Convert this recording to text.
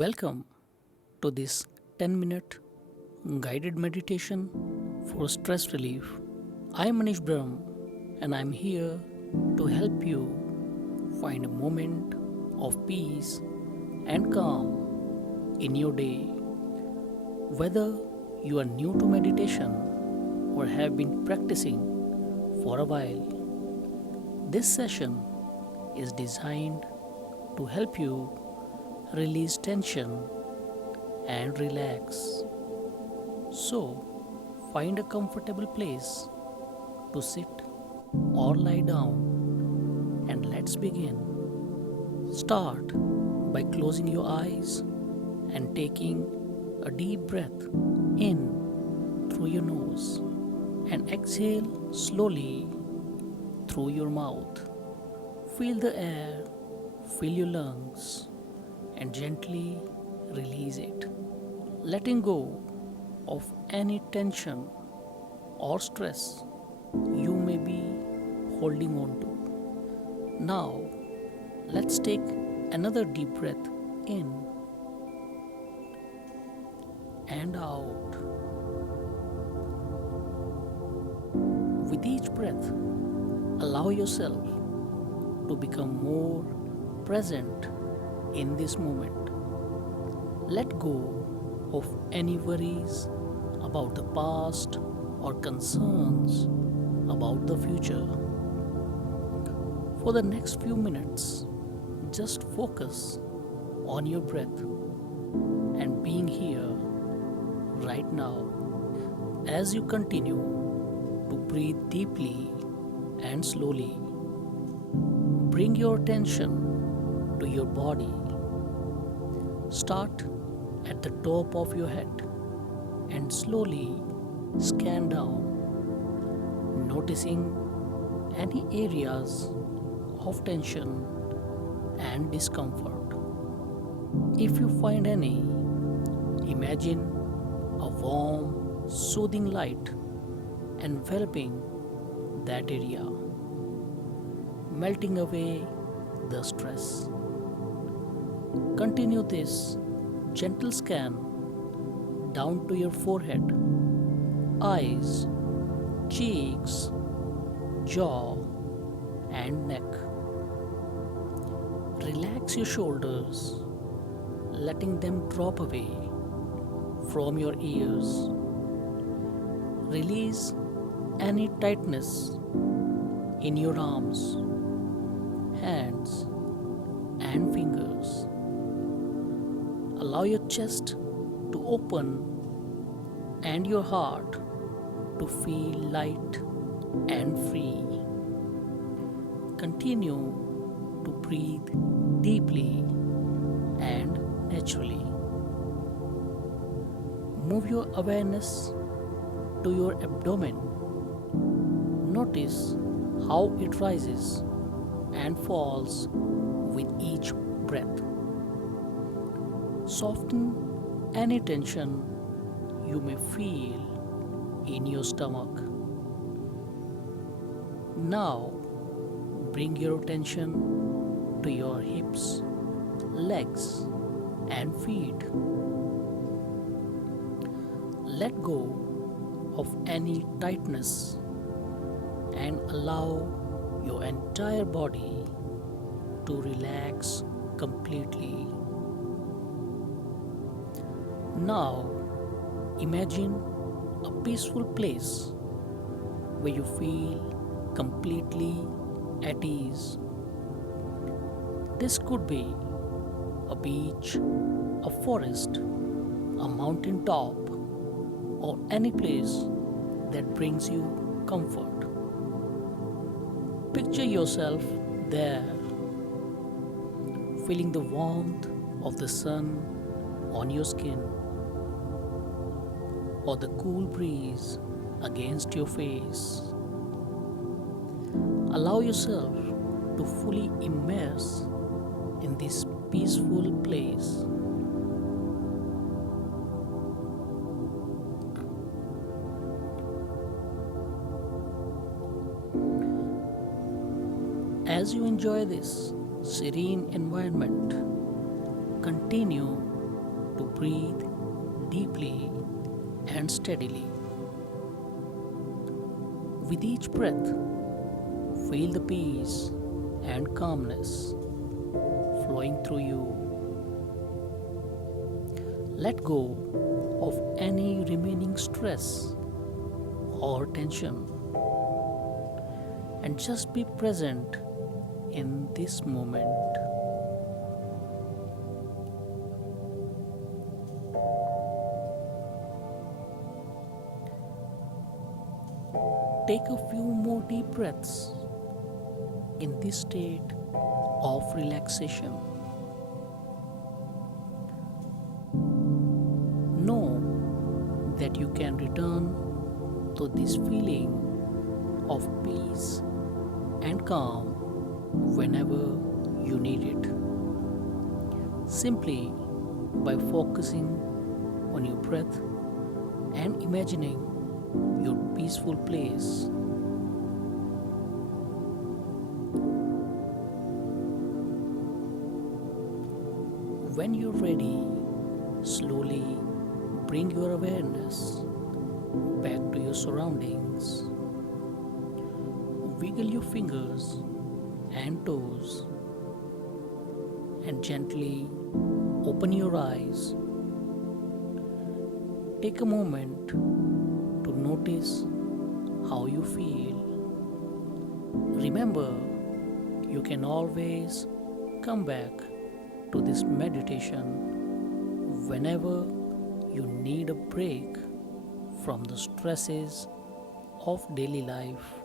Welcome to this 10-minute guided meditation for stress relief. I am Manish Brahm and I am here to help you find a moment of peace and calm in your day. Whether you are new to meditation or have been practicing for a while, this session is designed to help you release tension and relax. So, find a comfortable place to sit or lie down and let's begin. Start by closing your eyes and taking a deep breath in through your nose and exhale slowly through your mouth. Feel the air, fill your lungs and gently release it, letting go of any tension or stress you may be holding on to. Now, let's take another deep breath in and out. With each breath, allow yourself to become more present in this moment. Let go of any worries about the past or concerns about the future. For the next few minutes, just focus on your breath and being here right now. As you continue to breathe deeply and slowly, bring your attention to your body. Start at the top of your head and slowly scan down, noticing any areas of tension and discomfort. If you find any, imagine a warm, soothing light enveloping that area, melting away the stress. Continue this gentle scan down to your forehead, eyes, cheeks, jaw, and neck. Relax your shoulders, letting them drop away from your ears. Release any tightness in your arms, hands, and fingers. Allow your chest to open and your heart to feel light and free. Continue to breathe deeply and naturally. Move your awareness to your abdomen. Notice how it rises and falls with each breath. Soften any tension you may feel in your stomach. Now, bring your attention to your hips, legs, and feet. Let go of any tightness and allow your entire body to relax completely. Now, imagine a peaceful place where you feel completely at ease. This could be a beach, a forest, a mountain top, or any place that brings you comfort. Picture yourself there, feeling the warmth of the sun on your skin or the cool breeze against your face. Allow yourself to fully immerse in this peaceful place. As you enjoy this serene environment, continue breathe deeply and steadily. With each breath, feel the peace and calmness flowing through you. Let go of any remaining stress or tension and just be present in this moment. Take a few more deep breaths in this state of relaxation. Know that you can return to this feeling of peace and calm whenever you need it. Simply by focusing on your breath and imagining your peaceful place. When you're ready, slowly bring your awareness back to your surroundings. Wiggle your fingers and toes and gently open your eyes. Take a moment to notice how you feel. Remember, you can always come back to this meditation whenever you need a break from the stresses of daily life.